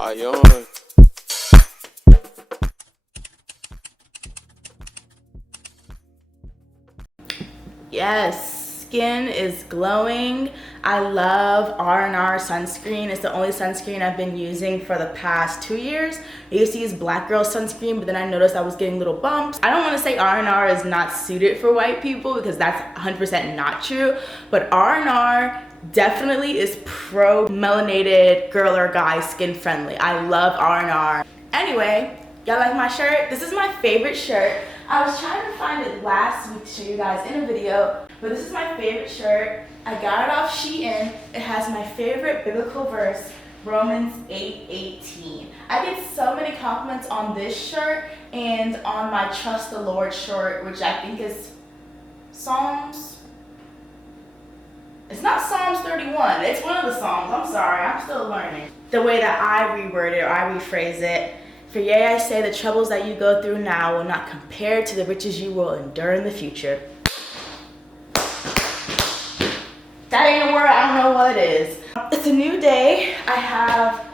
Ion. Yes, skin is glowing. I love R&R sunscreen. It's the only sunscreen I've been using for the past 2 years. I used to use Black Girl sunscreen, but then I noticed I was getting little bumps. I don't want to say R&R is not suited for white people because that's 100% not true, but R&R definitely is pro melanated girl or guy skin friendly. I love R&R. Anyway, y'all like my shirt? This is my favorite shirt. I was trying to find it last week to show you guys in a video, but this is my favorite shirt. I got it off Shein. It has my favorite biblical verse, Romans 8:18. I get so many compliments on this shirt and on my Trust the Lord shirt, which I think is Psalms. It's not Psalms 31. It's one of the Psalms. I'm sorry. I'm still learning. The way that I reword it or I rephrase it. For yea, I say the troubles that you go through now will not compare to the riches you will endure in the future. That ain't a word, I don't know what it is. It's a new day. I have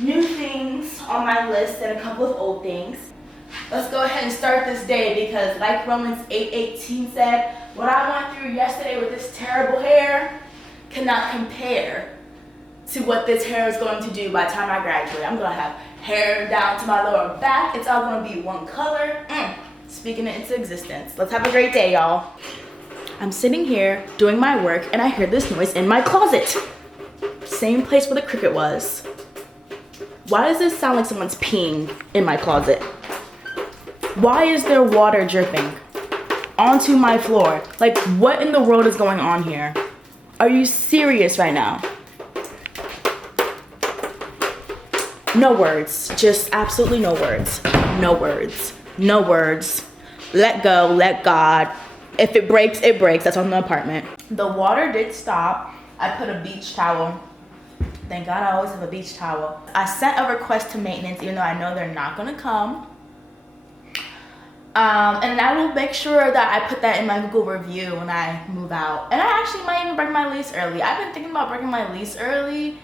new things on my list and a couple of old things. Let's go ahead and start this day because like Romans 8:18 said, what I went through yesterday with this terrible hair cannot compare to what this hair is going to do by the time I graduate. I'm gonna have hair down to my lower back. It's all gonna be one color. Speaking it into existence. Let's have a great day, y'all. I'm sitting here doing my work and I hear this noise in my closet. Same place where the cricket was. Why does this sound like someone's peeing in my closet? Why is there water dripping onto my floor? Like, what in the world is going on here? Are you serious right now? No words, just absolutely no words. No words, no words. Let go, let God. If it breaks, it breaks. That's on the apartment. The water did stop. I put a beach towel. Thank God I always have a beach towel. I sent a request to maintenance even though I know they're not gonna come. And I will make sure that I put that in my Google review when I move out. And I actually might even break my lease early. I've been thinking about breaking my lease early.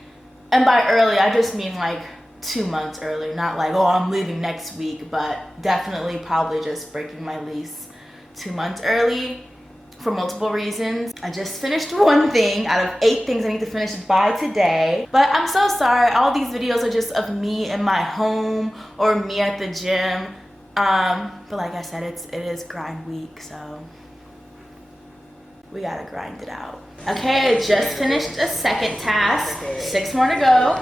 And by early, I just mean like 2 months early. Not like, oh, I'm leaving next week, but definitely probably just breaking my lease 2 months early for multiple reasons. I just finished one thing out of 8 things I need to finish by today. But I'm so sorry. All these videos are just of me in my home or me at the gym. But like I said, it is grind week, so we gotta grind it out. Okay, I just finished a second task. 6 more to go.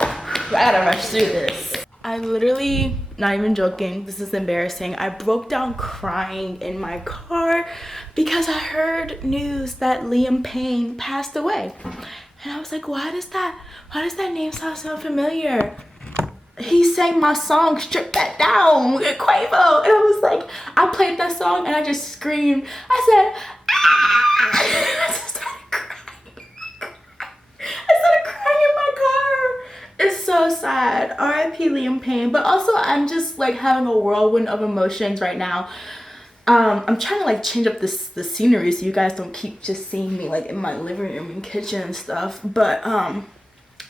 I gotta rush through this. I literally, not even joking, this is embarrassing. I broke down crying in my car because I heard news that Liam Payne passed away. And I was like, why does that name sound so familiar? He sang my song, Strip That Down with Quavo. And I was like, I played that song and I just screamed. I said, ah! I just started crying. I started crying in my car. It's so sad. R.I.P. Liam Payne. But also I'm just like having a whirlwind of emotions right now. I'm trying to like change up the scenery so you guys don't keep just seeing me like in my living room and kitchen and stuff. But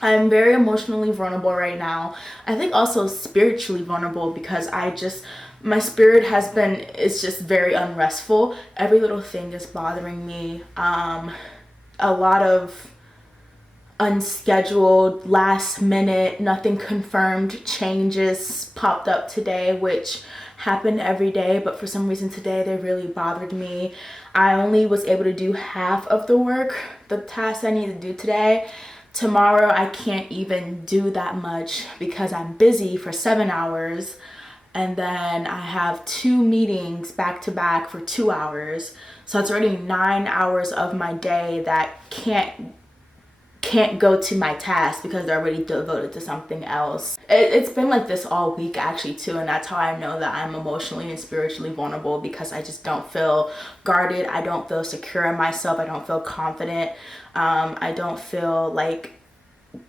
I'm very emotionally vulnerable right now. I think also spiritually vulnerable because my spirit is just very unrestful. Every little thing is bothering me. A lot of unscheduled, last minute, nothing confirmed changes popped up today, which happen every day, but for some reason today they really bothered me. I only was able to do half of the work, the task I need to do today. Tomorrow I can't even do that much because I'm busy for 7 hours, and then I have 2 meetings back to back for 2 hours. So it's already 9 hours of my day that can't go to my task because they're already devoted to something else. It's been like this all week actually too, and that's how I know that I'm emotionally and spiritually vulnerable because I just don't feel guarded. I don't feel secure in myself. I don't feel confident. I don't feel like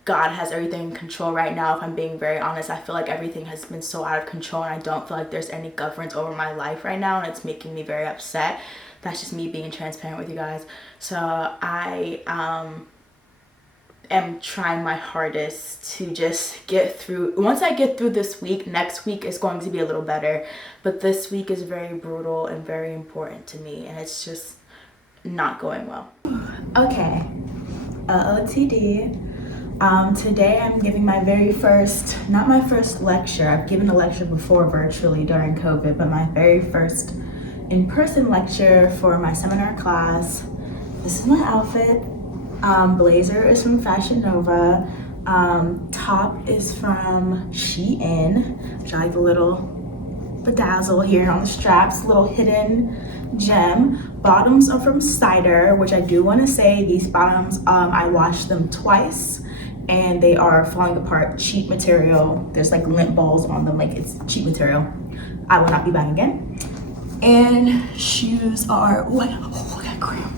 God has everything in control right now. If I'm being very honest, I feel like everything has been so out of control and I don't feel like there's any governance over my life right now, and it's making me very upset. That's just me being transparent with you guys. So I am trying my hardest to just get through. Once I get through this week, next week is going to be a little better. But this week is very brutal and very important to me, and it's just not going well. Okay, OTD. Today I'm giving my very first, not my first lecture. I've given a lecture before virtually during COVID, but my very first in-person lecture for my seminar class. This is my outfit. Blazer is from Fashion Nova. Top is from Shein, which I like the little bedazzle here on the straps, little hidden gem. Bottoms are from Cider, which I do want to say these bottoms, I washed them twice and they are falling apart. Cheap material. There's like lint balls on them, like it's cheap material. I will not be buying again. And shoes are, I got cramp.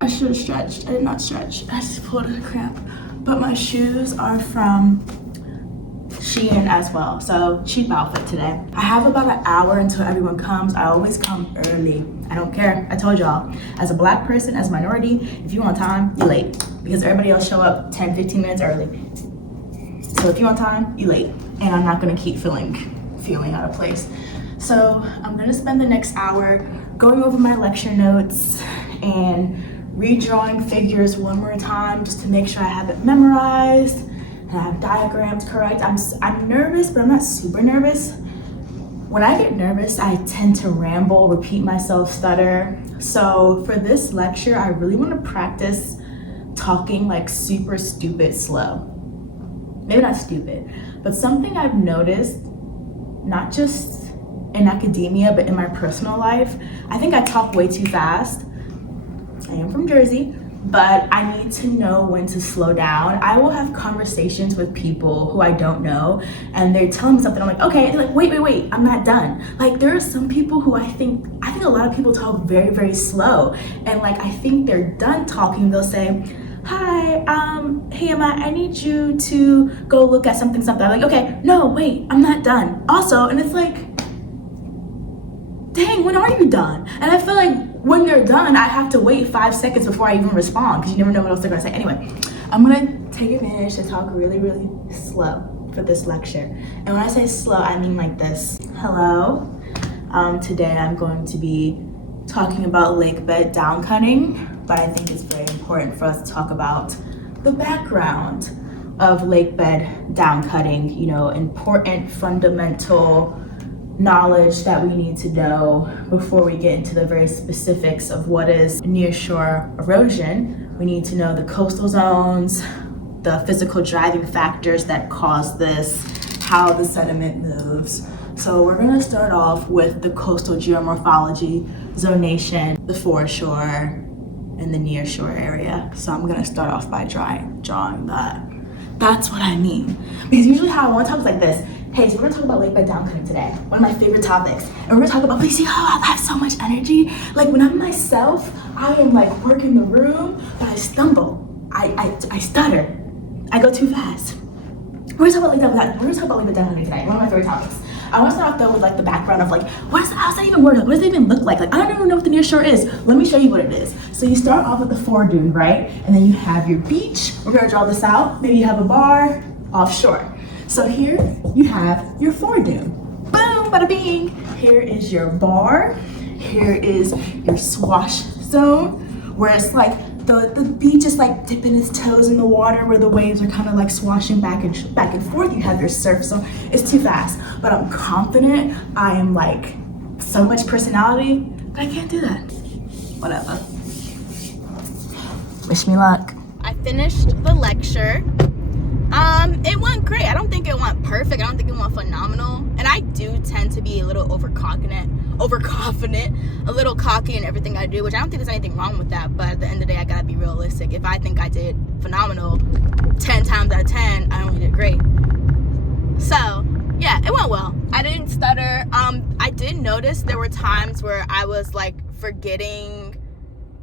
I should have stretched. I did not stretch. I just pulled a cramp. But my shoes are from Shein as well. So cheap outfit today. I have about an hour until everyone comes. I always come early. I don't care. I told y'all, as a black person, as a minority, if you on time, you late. Because everybody else show up 10, 15 minutes early. So if you on time, you late. And I'm not gonna keep feeling out of place. So I'm gonna spend the next hour going over my lecture notes and redrawing figures one more time just to make sure I have it memorized and I have diagrams correct. I'm nervous, but I'm not super nervous. When I get nervous, I tend to ramble, repeat myself, stutter. So for this lecture, I really want to practice talking like super stupid slow. Maybe not stupid, but something I've noticed, not just in academia, but in my personal life, I think I talk way too fast. I am from Jersey, but I need to know when to slow down. I will have conversations with people who I don't know, and they're telling me something. I'm like, okay, and they're like, wait, I'm not done. Like, there are some people who I think a lot of people talk very, very slow, and like, I think they're done talking. They'll say, hi, hey Emma, I need you to go look at something. I'm like, okay, no, wait, I'm not done. Also, and it's like, dang, when are you done? And I feel like when they're done, I have to wait 5 seconds before I even respond, because you never know what else they're gonna say. Anyway, I'm gonna take advantage to talk really, really slow for this lecture. And when I say slow, I mean like this. Hello. Today I'm going to be talking about lake bed down cutting, but I think it's very important for us to talk about the background of lake bed down cutting, you know, important fundamental knowledge that we need to know before we get into the very specifics of what is nearshore erosion. We need to know the coastal zones, the physical driving factors that cause this, how the sediment moves. So we're gonna start off with the coastal geomorphology, zonation, the foreshore, and the nearshore area. So I'm gonna start off by drawing that. That's what I mean. Because usually how I wanna talk is like this. Hey, so we're gonna talk about lake bed down cutting today, one of my favorite topics. And we're gonna talk about, but you see how I have so much energy? Like when I'm myself, I am like working the room, but I stumble, I stutter, I go too fast. We're gonna talk about lake bed down cutting today, one of my favorite topics. I wanna start off though with like the background of like, how's that even work? Like, what does it even look like? Like, I don't even know what the nearshore is. Let me show you what it is. So you start off with the foredune, right? And then you have your beach. We're gonna draw this out. Maybe you have a bar offshore. So here you have your foredune. Boom, bada bing. Here is your bar. Here is your swash zone, where it's like the beach is like dipping its toes in the water, where the waves are kind of like swashing back and forth. You have your surf zone. It's too fast, but I'm confident. I am like so much personality, but I can't do that. Whatever. Wish me luck. I finished the lecture. It went great. I don't think it went perfect. I don't think it went phenomenal. And I do tend to be a little overconfident, a little cocky in everything I do, which I don't think there's anything wrong with that. But at the end of the day, I gotta be realistic. If I think I did phenomenal 10 times out of 10, I only did great. So yeah, it went well. I didn't stutter. I did notice there were times where I was like forgetting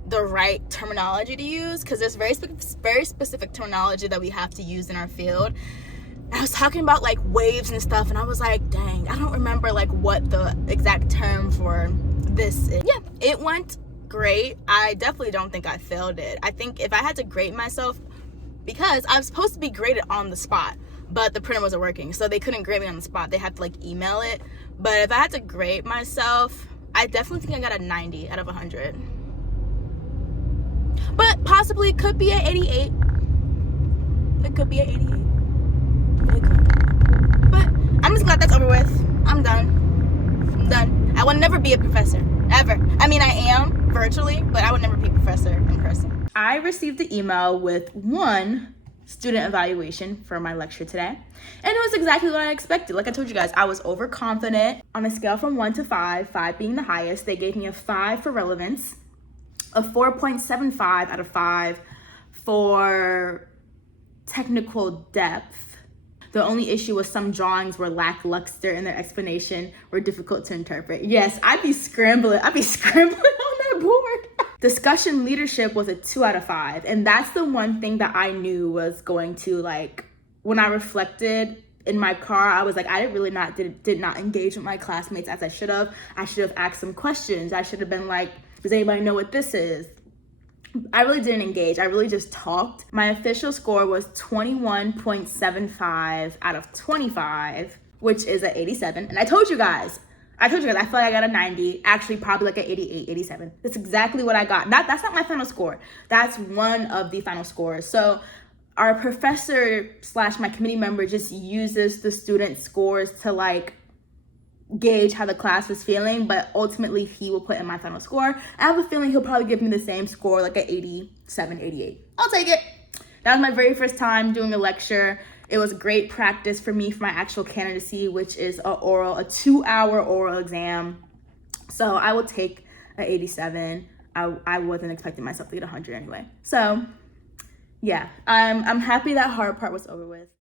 the right terminology to use, because there's very specific terminology that we have to use in our field. And I was talking about like waves and stuff, and I was like, dang, I don't remember like what the exact term for this is. Yeah, it went great. I definitely don't think I failed it. I think if I had to grade myself because I was supposed to be graded on the spot, but the printer wasn't working, so they couldn't grade me on the spot. They had to like email it. But if I had to grade myself, I definitely think I got a 90 out of 100. But possibly it could be an 88. It could be an 88. It could. But I'm just glad that's over with. I'm done. I would never be a professor, ever. I mean, I am virtually, but I would never be a professor in person. I received the email with one student evaluation for my lecture today, and it was exactly what I expected. Like I told you guys, I was overconfident. On a scale from 1 to 5, 5 being the highest, they gave me a 5 for relevance, a 4.75 out of 5 for technical depth. The only issue was some drawings were lackluster and their explanation were difficult to interpret. Yes, I'd be scrambling on that board. Discussion leadership was a 2 out of 5. And that's the one thing that I knew was going to, like, when I reflected in my car, I was like, I did not engage with my classmates as I should have. I should have asked some questions. I should have been like, does anybody know what this is? I really didn't engage. I really just talked. My official score was 21.75 out of 25, which is an 87. And I told you guys, I feel like I got a 90, actually probably like an 88, 87. That's exactly what I got. That's not my final score. That's one of the final scores. So our professor / my committee member just uses the student scores to like gauge how the class was feeling, but ultimately he will put in my final score. I have a feeling he'll probably give me the same score, like an 87, 88. I'll take it. That was my very first time doing a lecture. It was great practice for me for my actual candidacy, which is a 2-hour oral exam. So I will take an 87. I wasn't expecting myself to get 100 anyway. So yeah, I'm happy that hard part was over with.